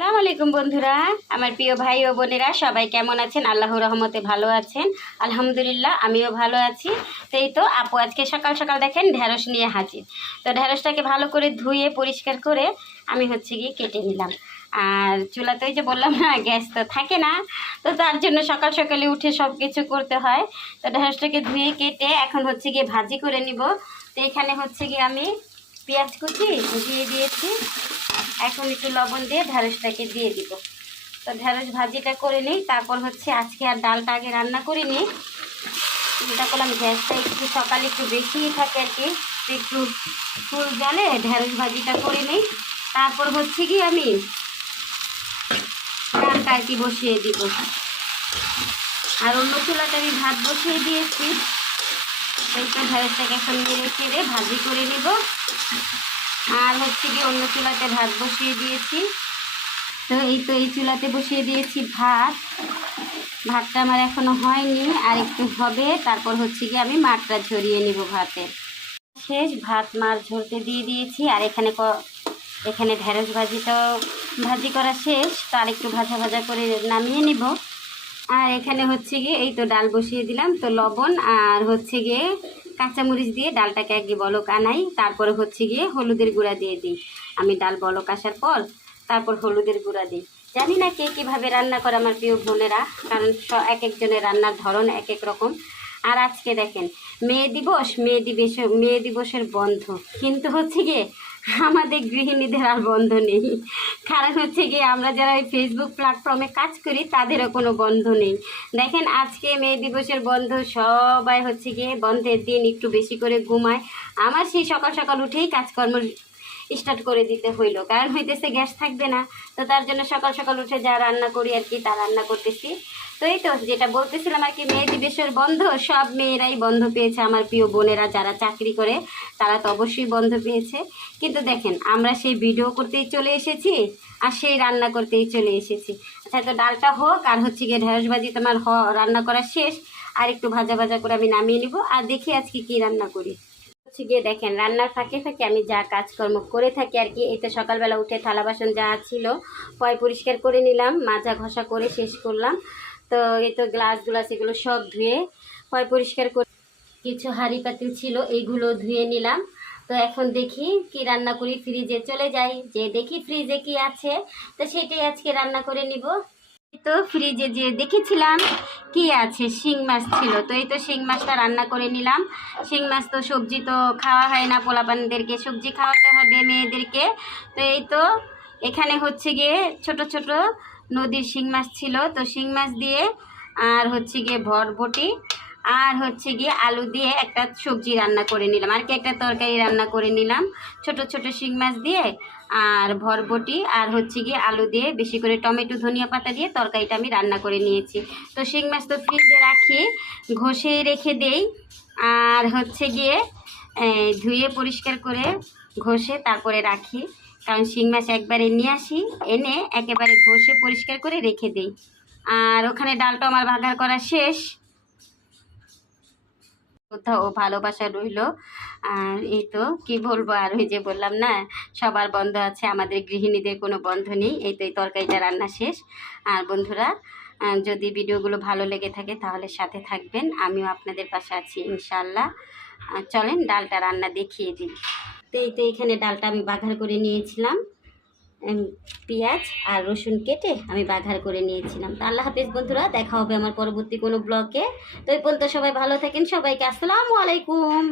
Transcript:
আসসালামু আলাইকুম বন্ধুরা, আমার প্রিয় ভাই ও বোনেরা সবাই কেমন আছেন? আল্লাহর রহমতে ভালো আছেন? আলহামদুলিল্লাহ, আমিও ভালো আছি। তো এই তো আপু আজকে সকাল সকাল দেখেন ঢেঁড়স নিয়ে হাজির। তো ঢেঁড়সটাকে ভালো করে ধুয়ে পরিষ্কার করে আমি গিয়ে কেটে নিলাম। আর চুলাতে ওই যে বললাম না, গ্যাস তো থাকে না, তো তার জন্য সকাল সকালে উঠে সব কিছু করতে হয়। তো ঢেঁড়সটাকে ধুয়ে কেটে এখন গিয়ে ভাজি করে নিব। তো এখানে গিয়ে আমি পেঁয়াজ কুচি দিয়ে দিয়েছি। এখন একটু লবণ দিয়ে ঢেঁড়সটাকে দিয়ে দিব। তো ঢেঁড়স ভাজিটা করে নিই, তারপর আজকে আর ডালটা আগে রান্না করিনি। চিন্তা করলাম গ্যাসটা একটু সকালে একটু বেশিই থাকে আর কি, একটু ফুল জলে ঢেঁড়স ভাজিটা করে নিই। তারপর কি আমি ডালটা আর কি বসিয়ে দিব। আর অন্য চুলাতে আমি ভাত বসিয়ে দিয়েছি। এই তো ঢেঁড়সটাকে এখন নেড়ে চেড়ে ভাজি করে নিব। আর গিয়ে অন্য চুলাতে ভাত বসিয়ে দিয়েছি। তো এই চুলাতে বসিয়ে দিয়েছি ভাত। ভাতটা আমার এখনো হয়নি, আর একটু হবে। তারপর গিয়ে আমি মাঠটা ঝরিয়ে নিব। ভাতের শেষ, ভাত মাছ ঝরতে দিয়ে দিয়েছি। আর এখানে ঢেঁড়স ভাজি করা শেষ। তো আর একটু ভাজা ভাজা করে নামিয়ে নিব। আর এখানে গিয়ে এই তো ডাল বসিয়ে দিলাম। তো লবণ আর গিয়ে কাঁচামরিচ দিয়ে ডালটাকে আগে বলক আনাই, তারপরে গিয়ে হলুদের গুঁড়া দিয়ে দিই। আমি ডাল বলক আসার পর তারপর হলুদের গুঁড়া দিই। জানি না কে কীভাবে রান্না করে আমার প্রিয় বোনেরা, কারণ এক একজনের রান্নার ধরন এক এক রকম। আর আজকে দেখেন মে দিবসের বন্ধ, কিন্তু গিয়ে আমাদের গৃহিণীদের আর বন্ধ নেই। কারণ গিয়ে আমরা যারা ওই ফেসবুক প্ল্যাটফর্মে কাজ করি তাদেরও কোনো বন্ধ নেই। দেখেন আজকে মে দিবসের বন্ধ, সবাই গিয়ে বন্ধের দিন একটু বেশি করে ঘুমায়। আমার সেই সকাল সকাল উঠেই কাজকর্ম স্টার্ট করে দিতে হইলো, কারণ গ্যাস থাকবে না। তো তার জন্য সকাল সকাল উঠে যা রান্না করি আর কি, তা রান্না করতেছি। তো এই তো যেটা বলতেছিলাম আর কি, মে দিবসের বন্ধ, সব মেয়েরাই বন্ধ পেয়েছে। আমার প্রিয় বোনেরা যারা চাকরি করে তারা তো অবশ্যই বন্ধ পেয়েছে। কিন্তু দেখেন আমরা সেই ভিডিও করতেই চলে এসেছি, আর সেই রান্না করতেই চলে এসেছি। আচ্ছা, তো ডালটা হোক, আর গিয়ে ঢেঁড়স ভাজি তোমার রান্না করা শেষ। আর একটু ভাজা ভাজা করে আমি নামিয়ে নিব। আর দেখি আজকে কি রান্না করি। গিয়ে দেখেন রান্নার ফাঁকে ফাঁকে আমি যা কাজকর্ম করে থাকি আর কি। এই তো সকালবেলা উঠে থালা বাসন যা ছিল পরিষ্কার করে নিলাম, মাজা ঘষা করে শেষ করলাম। তো এই তো গ্লাস এগুলো সব ধুয়ে পরিষ্কার করে, কিছু হাঁড়ি পাতিল ছিল এইগুলো ধুয়ে নিলাম। তো এখন দেখি কি রান্না করি। ফ্রিজে চলে যাই, যে দেখি ফ্রিজে কি আছে, তো সেটাই আজকে রান্না করে নিব। তো ফ্রিজে যে দেখেছিলাম কি আছে, শিং মাছ ছিল। তো এই তো শিং মাছটা রান্না করে নিলাম। শিং মাছ তো সবজি তো খাওয়া হয় না, পোলাপানদেরকে সবজি খাওয়াতে হবে মেয়েদেরকে। তো এই তো এখানে গিয়ে ছোট ছোট নদীর শিং মাছ ছিল। তো শিং মাছ দিয়ে আর গিয়ে ভরবটি আর গিয়ে আলু দিয়ে একটা সবজি রান্না করে নিলাম, আর কি একটা তরকারি রান্না করে নিলাম ছোট ছোট শিং মাছ দিয়ে। আর ভরবটি আর গিয়ে আলু দিয়ে বেশি করে টমেটো ধনিয়া পাতা দিয়ে তরকারিটা আমি রান্না করে নিয়েছি। তো শিং মাছ তো ফ্রিজে রাখি, ঘষে রেখে দেই। আর গিয়ে ধুয়ে পরিষ্কার করে ঘষে তারপরে রাখি, কারণ শিং মাছ একবারে নিয়ে আসি, এনে একেবারে ঘষে পরিষ্কার করে রেখে দেই। আর ওখানে ডালটা আমার বাগার করা শেষ। কোথাও ভালোবাসা রইল। আর এই তো কি বলবো, আর ওই যে বললাম না সবার বন্ধ আছে, আমাদের গৃহিণীদের কোনো বন্ধ নেই। এই তো এই তরকারিটা রান্না শেষ। আর বন্ধুরা, যদি ভিডিওগুলো ভালো লেগে থাকে তাহলে সাথে থাকবেন, আমিও আপনাদের পাশে আছি ইনশাআল্লাহ। চলেন ডালটা রান্না দেখিয়ে দিই। তো এই তো এখানে ডালটা আমি বাঘার করে নিয়েছিলাম, পেঁয়াজ আর রসুন কেটে আমি বাঘার করে নিয়েছিলাম। তো আল্লাহ হাফেজ বন্ধুরা, দেখা হবে আমার পরবর্তী কোনো ব্লগে। তো এই পর্যন্ত সবাই ভালো থাকেন, সবাইকে আসসালামু আলাইকুম।